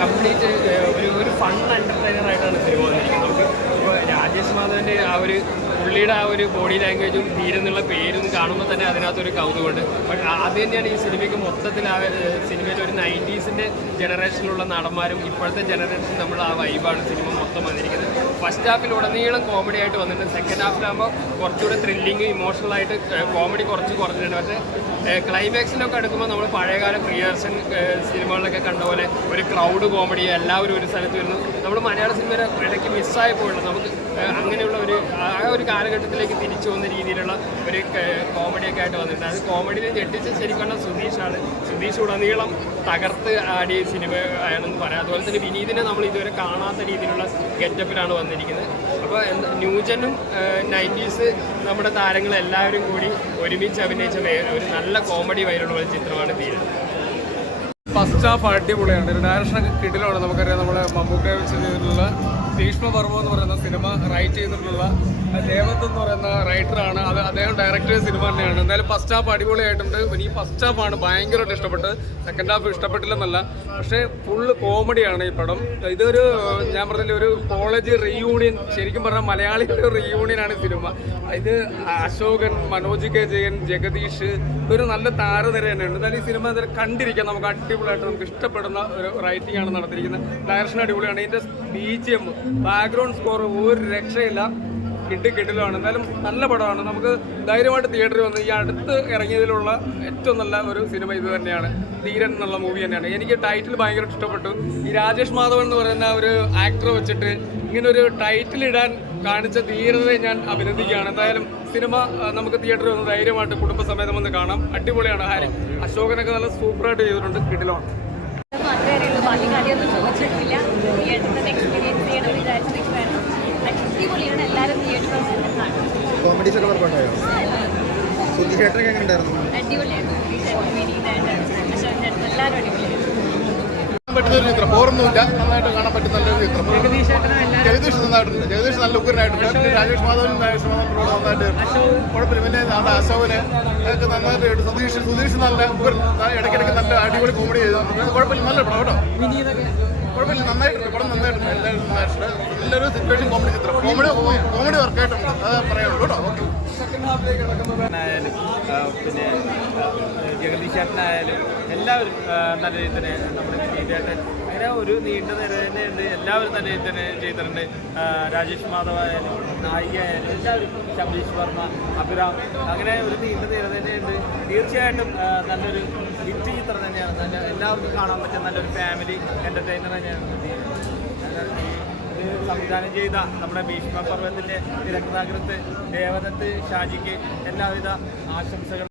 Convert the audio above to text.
Complete ഒരു fun എൻ്റർടൈനറായിട്ടാണ് cinema വന്നിരിക്കുന്നത്. നമുക്ക് ഇപ്പോൾ രാജേഷ് മാധവൻ്റെ പുള്ളിയുടെ ബോഡി ലാംഗ്വേജും ധീരെന്നുള്ള പേരും കാണുമ്പോൾ തന്നെ അതിനകത്തൊരു കൗതുകമുണ്ട്. ബട്ട് അത് തന്നെയാണ് ഈ സിനിമയ്ക്ക് മൊത്തത്തിൽ സിനിമയിൽ ഒരു 90s ജനറേഷനിലുള്ള നടന്മാരും ഇപ്പോഴത്തെ ജനറേഷൻ നമ്മൾ വൈബാണ് സിനിമ മൊത്തം വന്നിരിക്കുന്നത്. ഫസ്റ്റ് ഹാഫിൽ ഉടനീളം കോമഡി ആയിട്ട് വന്നിട്ടുണ്ട്. സെക്കൻഡ് ഹാഫിലാകുമ്പോൾ കുറച്ചുകൂടെ ത്രില്ലിങ് ഇമോഷണലായിട്ട് കോമഡി കുറച്ച് കുറഞ്ഞിട്ടുണ്ട്. പക്ഷേ ക്ലൈമാക്സിലൊക്കെ അടുക്കുമ്പോൾ നമ്മൾ പഴയകാല പ്രിയദർശൻ സിനിമകളിലൊക്കെ കണ്ട പോലെ ഒരു ക്രൗഡ് കോമഡി എല്ലാവരും ഒരു സ്ഥലത്ത് വരുന്നു. നമ്മൾ മലയാള സിനിമയുടെ ഇടയ്ക്ക് മിസ്സായി പോയുള്ളൂ. നമുക്ക് അങ്ങനെയുള്ള ഒരു കാലഘട്ടത്തിലേക്ക് തിരിച്ചു വന്ന രീതിയിലുള്ള ഒരു കോമഡിയൊക്കെ ആയിട്ട് വന്നിട്ടുണ്ട്. അത് കോമഡിയിൽ ഞെട്ടിച്ച് ശരിക്കുള്ള സുധീഷാണ്. സുധീഷ് ഉടനീളം തകർത്ത് ആടിയ സിനിമ ആണെന്ന് പറയാം. അതുപോലെ തന്നെ വിനീതിനെ നമ്മൾ ഇതുവരെ കാണാത്ത രീതിയിലുള്ള ഗെറ്റപ്പിലാണ് വന്നിരിക്കുന്നത്. അപ്പോൾ ന്യൂജനും 90s നമ്മുടെ താരങ്ങളെല്ലാവരും കൂടി ഒരുമിച്ച് അഭിനയിച്ച ഒരു നല്ല കോമഡി വൈലുള്ള ചിത്രമാണ് ധീരൻ. ഫസ്റ്റ് ഹാഫ് അടിപൊളിയാണ്. ഡയറക്ഷനൊക്കെ കിടിലാണ്. നമുക്കറിയാം നമ്മളെ മമ്മൂക്കയെ വെച്ച് ചെയ്തിട്ടുള്ള ഭീഷ്മപർവം എന്ന് പറയുന്ന സിനിമ റൈറ്റ് ചെയ്തിട്ടുള്ള ദേവത്ത് എന്ന് പറയുന്ന റൈറ്ററാണ്. അദ്ദേഹം ഡയറക്റ്റ് ചെയ്ത സിനിമ തന്നെയാണ്. എന്തായാലും ഫസ്റ്റ് ഹാഫ് അടിപൊളിയായിട്ടുണ്ട്. എനിക്ക് ഫസ്റ്റ് ഹാഫാണ് ഭയങ്കരമായിട്ട് ഇഷ്ടപ്പെട്ടത്. സെക്കൻഡ് ഹാഫ് ഇഷ്ടപ്പെട്ടില്ലെന്നല്ല, പക്ഷേ ഫുള്ള് കോമഡിയാണ് ഈ പടം. ഇതൊരു ഞാൻ പറഞ്ഞില്ല ഒരു കോളേജ് റീയൂണിയൻ, ശരിക്കും പറഞ്ഞാൽ മലയാളികളുടെ റീയൂണിയനാണ് ഈ സിനിമ. ഇത് അശോകൻ, മനോജ് കെ ജയൻ, ജഗദീഷ്, ഒരു നല്ല താരനിര തന്നെയുണ്ട്. എന്തായാലും ഈ സിനിമ കണ്ടിരിക്കാം. നമുക്ക് അടിപൊളിയായിട്ട് നമുക്ക് ഇഷ്ടപ്പെടുന്ന ഒരു റൈറ്റിംഗ് ആണ് നടത്തിയിരിക്കുന്നത്. ഡയറക്ഷൻ അടിപൊളിയാണ്. ഇതിൻ്റെ BGM, ബാക്ക്ഗ്രൗണ്ട് സ്കോർ ഒരു രക്ഷയില്ല, കിട്ടിലാണ്. എന്തായാലും നല്ല പടമാണ്. നമുക്ക് ധൈര്യമായിട്ട് തിയേറ്ററിൽ വന്ന് ഈ അടുത്ത് ഇറങ്ങിയതിലുള്ള ഏറ്റവും നല്ല ഒരു സിനിമ ഇത് തന്നെയാണ്. ധീരൻ എന്നുള്ള മൂവി തന്നെയാണ്. എനിക്ക് ടൈറ്റിൽ ഭയങ്കര ഇഷ്ടപ്പെട്ടു. ഈ രാജേഷ് മാധവൻ എന്ന് പറയുന്ന ഒരു ആക്ടറെ വെച്ചിട്ട് ഇങ്ങനൊരു ടൈറ്റിൽ ഇടാൻ കാണിച്ച ധീരതയെ ഞാൻ അഭിനന്ദിക്കുകയാണ്. എന്തായാലും സിനിമ നമുക്ക് തിയേറ്ററിൽ വന്ന് ധൈര്യമായിട്ട് കുടുംബസമേതം വന്ന് കാണാം. അടിപൊളിയാണ്. അശോകനൊക്കെ നല്ല സൂപ്പറായിട്ട് ചെയ്തിട്ടുണ്ട്. കിടിലാണ്. അടിപൊളിയാണ്. എല്ലാവരും തിയേറ്ററിൽ തന്നെ കാണും. കോമഡീസ് ഒക്കെ വർക്കുണ്ടായോ? സുധീഷേട്ടനൊക്കെ എങ്ങനെ ഉണ്ടായിരുന്നു? അടിപൊളിയാണ്. എല്ലാവരും അടിപൊളിയാണ്. പറ്റുന്നൊരു ചിത്രം, ബോറൊന്നുമില്ല, നന്നായിട്ട് കാണാൻ പറ്റുന്ന നല്ലൊരു ചിത്രം. ജഗദീഷ് നന്നായിട്ടുണ്ട്. ജഗദീഷ് നല്ല ഉഗ്രനായിട്ടുണ്ട്. രാജേഷ് മാധവൻ നന്നായിട്ട് കുഴപ്പമില്ല. പിന്നെ നമ്മുടെ അശോകന് ഒക്കെ നന്നായിട്ട്. സുധീഷ് നല്ല ഉഗ്രൻ, ഇടയ്ക്കിടയ്ക്ക് നല്ല അടിപൊളി കോമഡി ചെയ്തിട്ടുണ്ട്. കുഴപ്പമില്ല, നല്ല പടം കേട്ടോ. കുഴപ്പമില്ല, നന്നായിട്ടുണ്ട്. പടം നന്നായിട്ടുണ്ട്. എല്ലാവരും നന്നായിട്ടുണ്ട്. നല്ലൊരു സിറ്റുവേഷൻ കോമഡി ചിത്രം. കോമഡി വർക്കായിട്ടുണ്ട്. അത് പറയാനുള്ളൂ കേട്ടോ. ഓക്കെ. ആയാലും പിന്നെ ജഗദീശേട്ടനായാലും എല്ലാവരും നല്ല രീതിയിൽ തന്നെ നമ്മുടെ വിനീതേട്ടൻ അങ്ങനെ ഒരു നീണ്ട നിര തന്നെയുണ്ട്. എല്ലാവരും നല്ല രീതിയിൽ തന്നെ ചെയ്തിട്ടുണ്ട്. രാജേഷ് മാധവ് ആയാലും നായിക ആയാലും എല്ലാവരും, ശബരീഷ് വർമ്മ, അഭിരാം, അങ്ങനെ ഒരു നീണ്ട നിര തന്നെയുണ്ട്. തീർച്ചയായിട്ടും നല്ലൊരു ഹിറ്റ് ചിത്രം തന്നെയാണ്. നല്ല എല്ലാവർക്കും കാണാൻ പറ്റിയ നല്ലൊരു ഫാമിലി എൻ്റർടൈനർ തന്നെയാണ്. സംവിധാനം ചെയ്ത നമ്മുടെ ഭീഷ്മപർവ്വത്തിൻ്റെ തിരക്കഥാകൃത്ത് ദേവദത്ത് ഷാജിക്ക് എല്ലാവിധ ആശംസകളും.